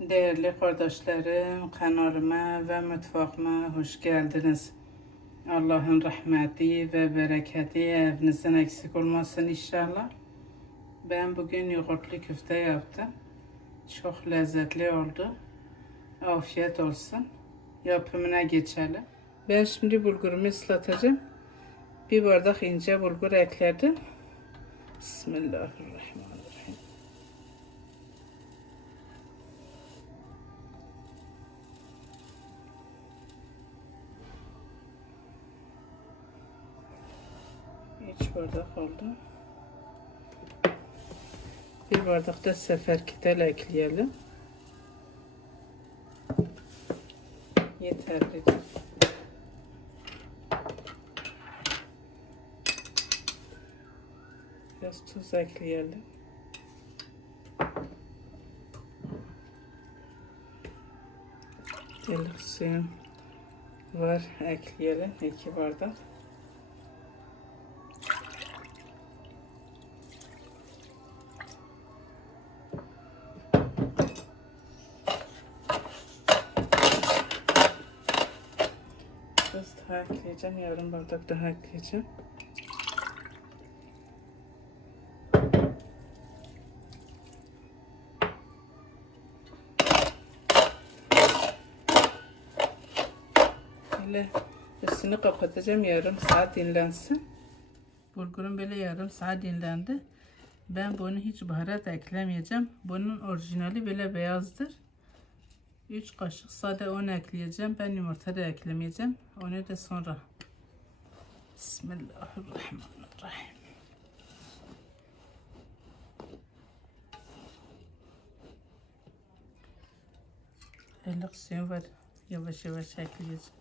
Değerli kardeşlerim, kanalıma ve mutfağıma hoş geldiniz. Allah'ın rahmeti ve bereketi evinizden eksik olmasın inşallah. Ben bugün yoğurtlu köfte yaptım. Çok lezzetli oldu. Afiyet olsun. Yapımına geçelim. Ben şimdi bulgurumu ıslatacağım. Bir bardak ince bulgur ekledim. Bismillahirrahmanirrahim. Bardak oldu. Bir bardak da seferkitel ekleyelim. Yeterli. Biraz tuz ekleyelim. Ilık suyum var ekleyelim. iki bardak. Biraz daha ekleyeceğim. Yarım bardak daha ekleyeceğim. Böyle üstünü kapatacağım yarım saat dinlensin. Bulgurum böyle yarım saat dinlendi. Ben bunu hiç baharat eklemeyeceğim. Bunun orijinali böyle beyazdır. 3 kaşık sade un ekleyeceğim. Ben yumurta da eklemeyeceğim. Onu da sonra. Bismillahirrahmanirrahim. Elik suyum var. Yavaş yavaş ekleyeceğim.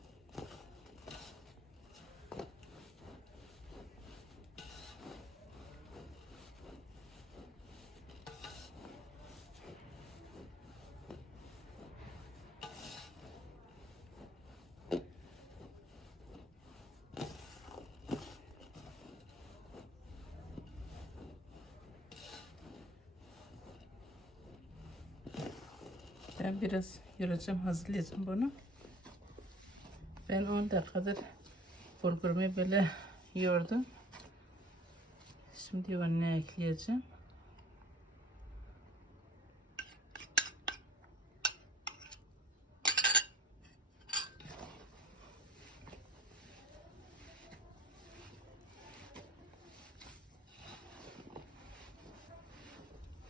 Ben biraz yoracağım, hazırlayacağım bunu. Ben 10 dakikadır bulgurumu böyle yordum. Şimdi onu ekleyeceğim.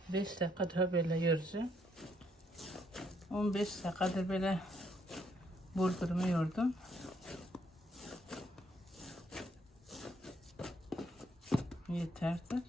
Beş dakika daha böyle yoracağım. 15 dakikadır böyle bulgurumu yordum. Yeterdir.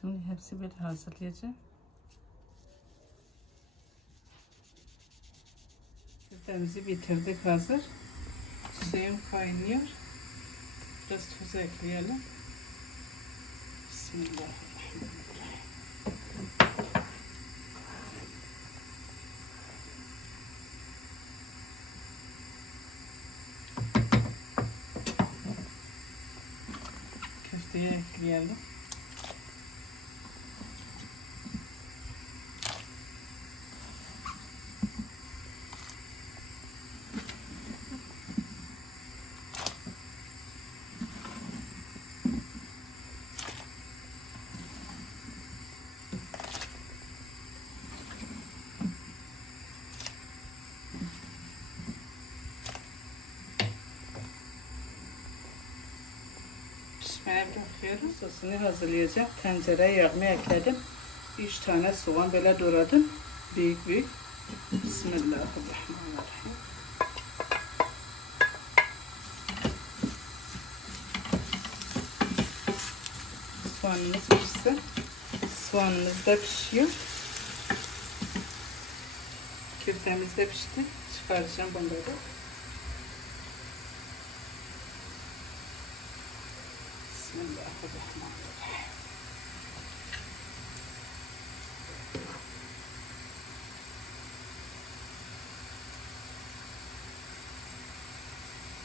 Şimdi hepsi böyle hazırlayacağım. Köftemizi bitirdik hazır. Suyum kaynıyor. Biraz tuz ekleyelim. Bismillahirrahmanirrahim. Köfteyi ekleyelim. Başlıyorum. Sosunu hazırlayacağım. Tencereye yağımı ekledim. 3 tane soğan böyle doğradım. Büyük büyük. Bismillahirrahmanirrahim. Soğanımız pişsin. Soğanımız da pişiyor. Köftemiz de pişti. Çıkaracağım bunları. Bismillahirrahmanirrahim.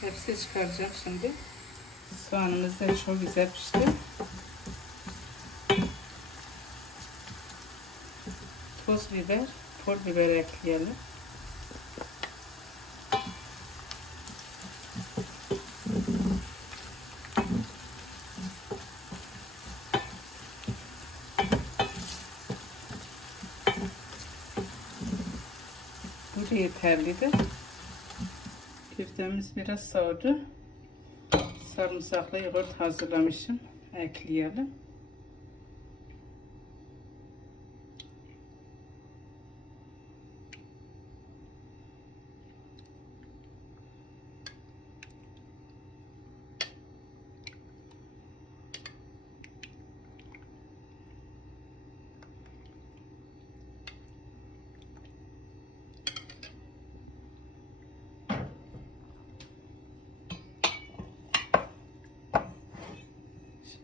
Hepsi çıkaracağım şimdi. Soğanımız da çok güzel pişti. Toz biber, pul biber ekleyelim. Bu da yeterlidir. Köftemiz biraz soğudu. Sarımsaklı yoğurt hazırlamışım. Ekleyelim.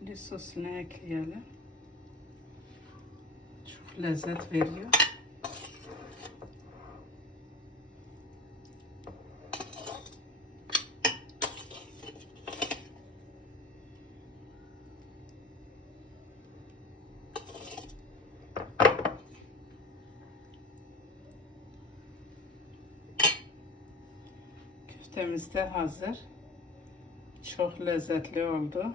Şimdi sosunu ekleyelim. Çok lezzet veriyor. Köftemiz de hazır. Çok lezzetli oldu.